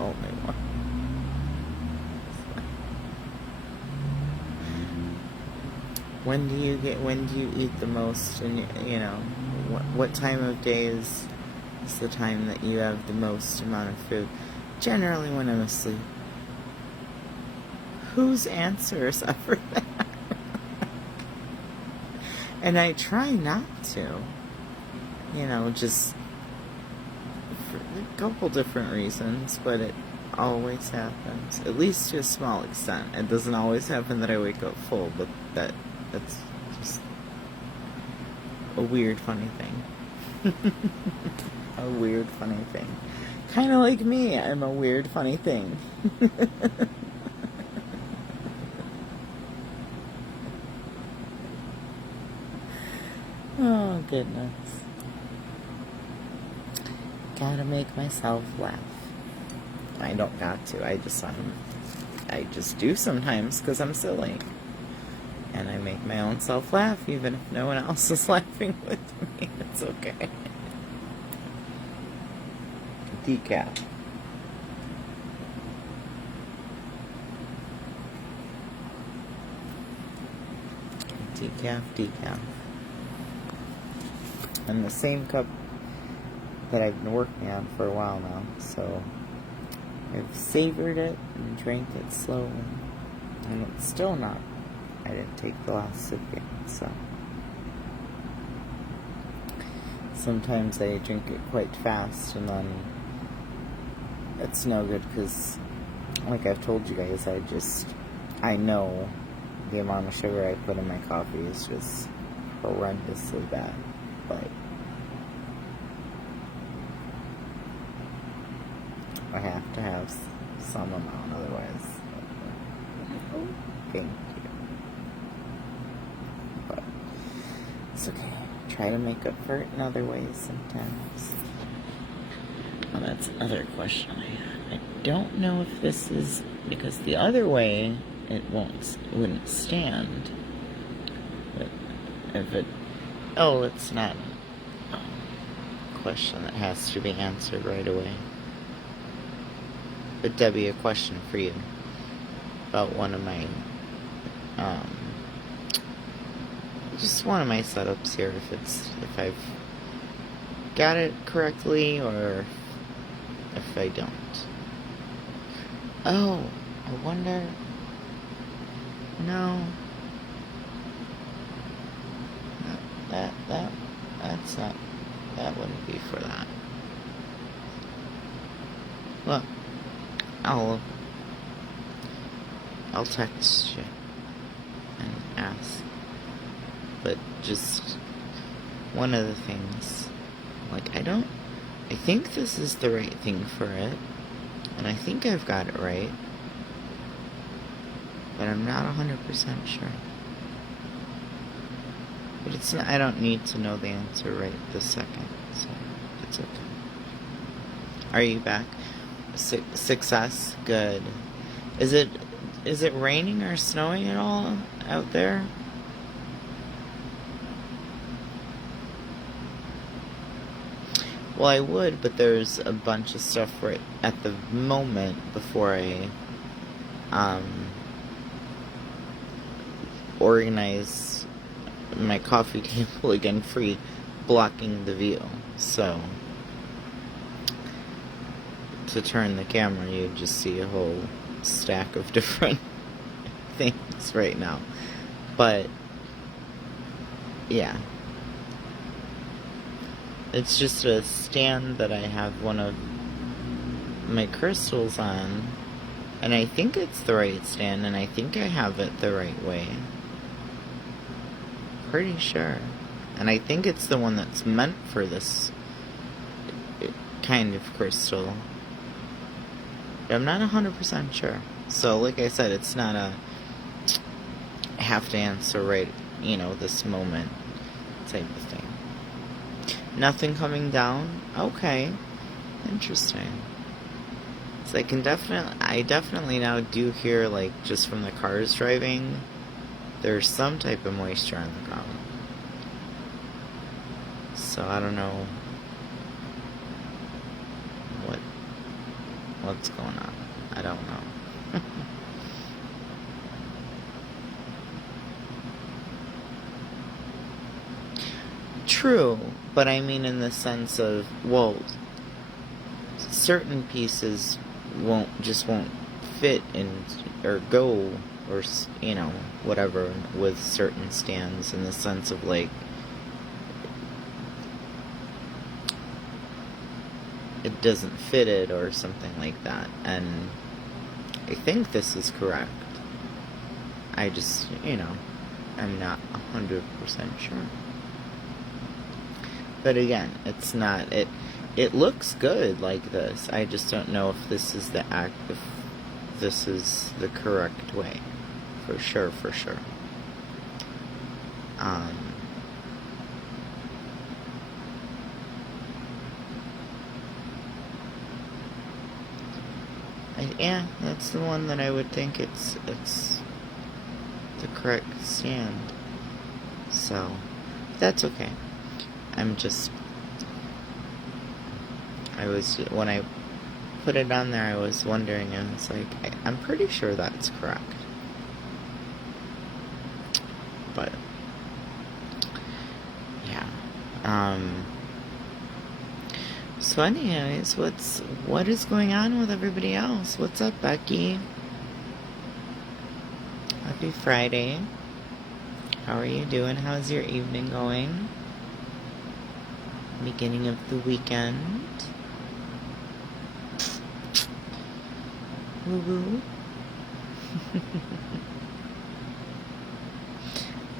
Only one. When do you eat the most? And what time of day is the time that you have the most amount of food? Generally when I'm asleep. Whose answer is ever that? And I try not to. Just for a couple different reasons, but it always happens. At least to a small extent. It doesn't always happen that I wake up full, but that's just a weird, funny thing. A weird, funny thing. Kind of like me, I'm a weird, funny thing. Oh, goodness. Gotta make myself laugh. I don't got to. I just do sometimes because I'm silly. And I make my own self laugh even if no one else is laughing with me. It's okay. Decaf. Decaf. And the same cup that I've been working on for a while now, so I've savored it and drank it slowly. And it's still not. I didn't take the last sip yet, so sometimes I drink it quite fast and then it's no good because, like I've told you guys, I know the amount of sugar I put in my coffee is just horrendously bad, but I have to have some amount, otherwise. Thank you. But it's okay. Try to make up for it in other ways sometimes. Well, that's another question I have. I don't know if this is because the other way it wouldn't stand. But if it's not a question that has to be answered right away. But Debbie, a question for you about one of my, just one of my setups here. If I've got it correctly or if I don't. Oh, I wonder. No. That's not. That wouldn't be for that. Well, I'll text you and ask. But just one of the things, like I think this is the right thing for it, and I think I've got it right, but I'm not 100% sure. But it's not, I don't need to know the answer right this second, so it's okay. Are you back? Success? Good. Is it raining or snowing at all out there? Well, I would, but there's a bunch of stuff right at the moment before I organize my coffee table again free, blocking the view. So to turn the camera, you just see a whole stack of different things right now. But yeah, it's just a stand that I have one of my crystals on, and I think it's the right stand, and I think I have it the right way. Pretty sure. And I think it's the one that's meant for this. kind of crystal. I'm not 100% sure. So, like I said, it's not a have to answer right, this moment type of thing. Nothing coming down? Okay. Interesting. So I definitely now do hear, like, just from the cars driving, there's some type of moisture on the ground. So I don't know what's going on. I don't know. True, but I mean in the sense of, well, certain pieces won't fit in or go or whatever with certain stands, in the sense of, like, it doesn't fit it or something like that. And I think this is correct. I just, I'm not 100% sure. But again, it's not, it looks good like this. I just don't know if this is if this is the correct way. For sure. Yeah, that's the one that I would think it's the correct stand. So, that's okay. When I put it on there, I was wondering, and it's like, I'm pretty sure that's correct. But, yeah. So anyways, what is going on with everybody else? What's up, Becky? Happy Friday. How are you doing? How's your evening going? Beginning of the weekend. Woo-woo.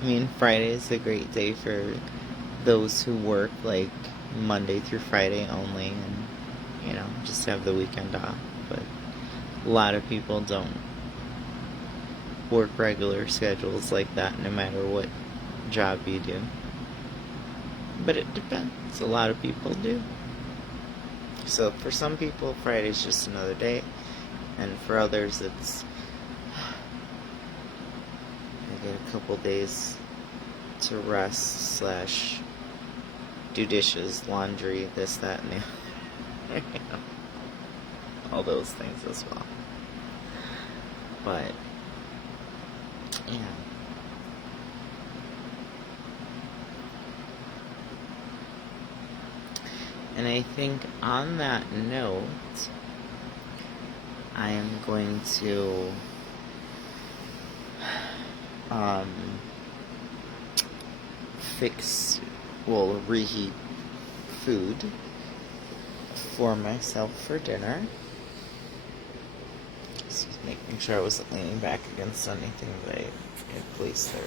I mean, Friday is a great day for those who work, like, Monday through Friday only, and, just have the weekend off. But a lot of people don't work regular schedules like that, no matter what job you do. But it depends. A lot of people do. So for some people, Friday's just another day, and for others, it's I get a couple days to rest / do dishes, laundry, this, that, and the other. All those things as well. But yeah. And I think on that note, I am going to reheat food for myself for dinner. Just making sure I wasn't leaning back against anything that I had placed there.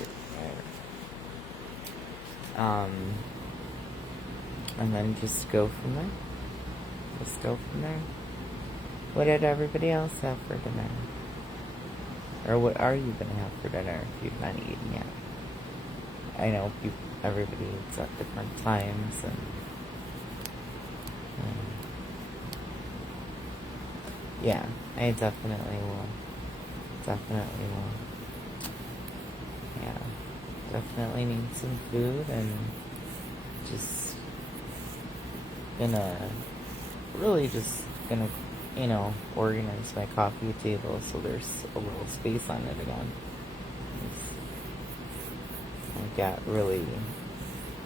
And then just go from there. What did everybody else have for dinner? Or what are you going to have for dinner if you've not eaten yet? I know everybody eats at different times, and yeah, I definitely will. Yeah, definitely need some food, and just gonna organize my coffee table so there's a little space on it again. I got really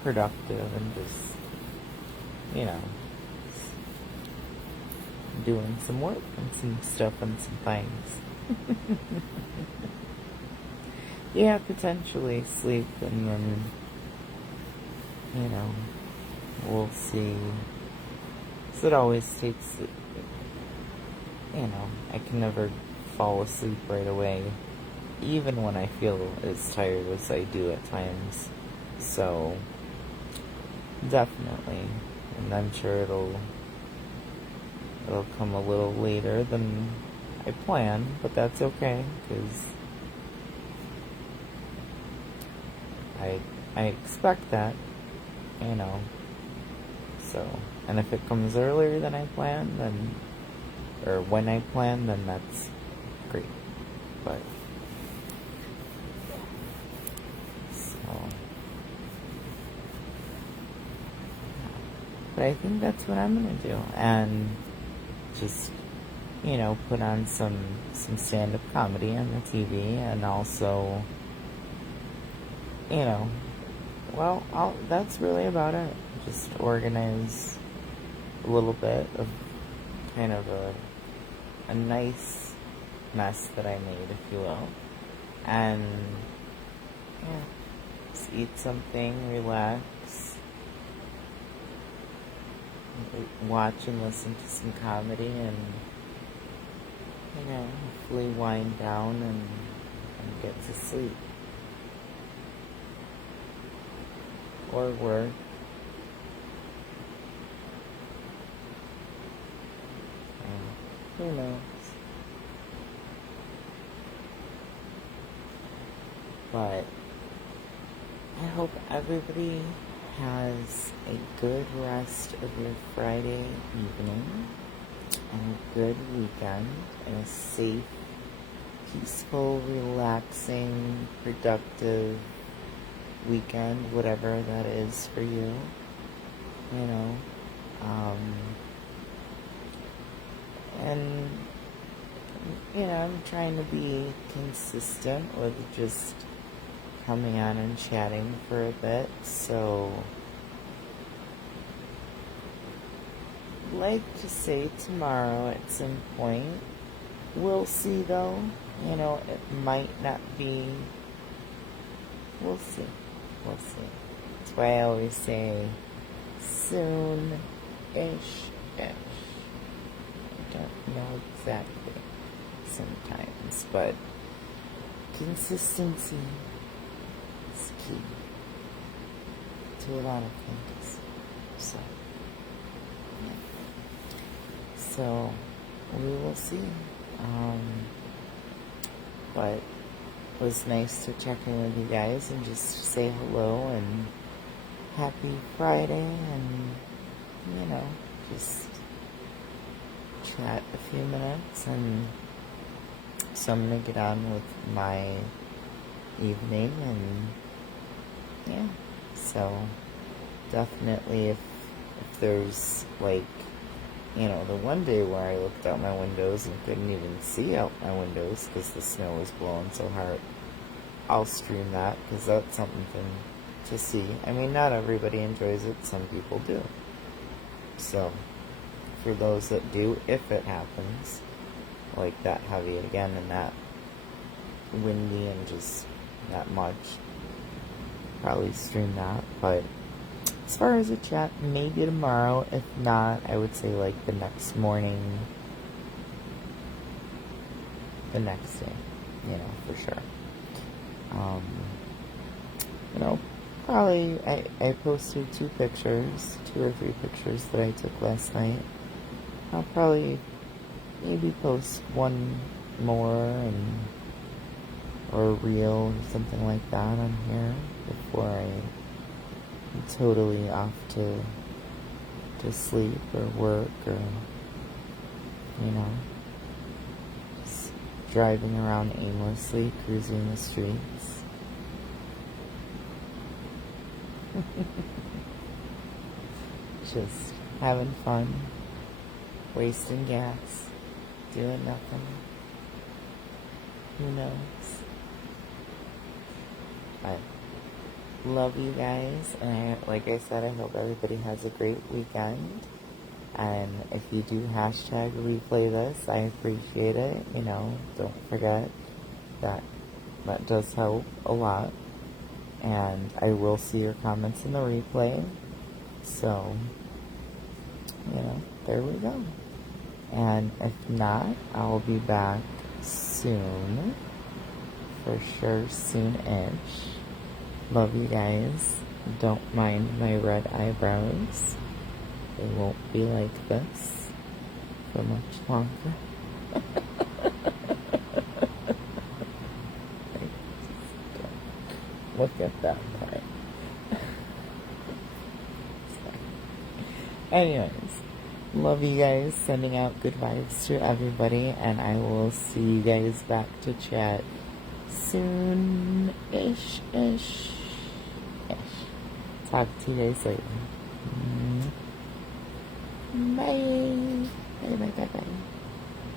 productive and just, doing some work and some stuff and some things. Yeah, potentially sleep, and then, we'll see. So it always takes, I can never fall asleep right away, even when I feel as tired as I do at times. So, definitely. And I'm sure it'll it'll come a little later than I planned, but that's okay, because I expect that, you know. So, and if it comes earlier than I planned, then, or when I plan, then that's great. But, so, but I think that's what I'm gonna do, and just, you know, put on some stand-up comedy on the TV, and also, you know, well, that's really about it. Just organize a little bit of kind of a nice mess that I made, if you will. And, yeah, just eat something, relax, watch and listen to some comedy, and, you know, hopefully wind down and get to sleep. Or work. Who knows? But I hope everybody has a good rest of your Friday evening and a good weekend and a safe, peaceful, relaxing, productive weekend, whatever that is for you. You know, and you know, I'm trying to be consistent with just coming on and chatting for a bit, so I'd like to say tomorrow at some point. We'll see though, you know, it might not be, we'll see. That's why I always say soon-ish. I don't know exactly sometimes, but consistency is key to a lot of things. So, yeah. So, we will see. But it was nice to check in with you guys and just say hello and happy Friday, and, you know, just chat a few minutes. And so I'm gonna get on with my evening, and yeah, so definitely if there's, like, you know, the one day where I looked out my windows and couldn't even see out my windows because the snow was blowing so hard, I'll stream that, because that's something to see. I mean, not everybody enjoys it, some people do. So, for those that do, if it happens, like that heavy again and that windy and just that much, probably stream that. But as far as a chat, maybe tomorrow. If not, I would say like the next morning, the next day, you know, for sure. You know, probably I posted 2 or 3 pictures that I took last night. I'll probably maybe post one more, or a reel or something like that on here before I'm totally off to sleep or work, or, you know, just driving around aimlessly, cruising the streets. Just having fun, wasting gas, doing nothing. Who knows? But love you guys, and like I said, I hope everybody has a great weekend. And if you do hashtag replay this, I appreciate it. You know, don't forget that does help a lot. And I will see your comments in the replay. So, you know, there we go. And if not, I'll be back soon. For sure, soon-ish. Love you guys. Don't mind my red eyebrows. They won't be like this for much longer. Look at that part. Anyways, love you guys. Sending out good vibes to everybody, and I will see you guys back to chat soon-ish. Talk to you guys later. Bye. Bye.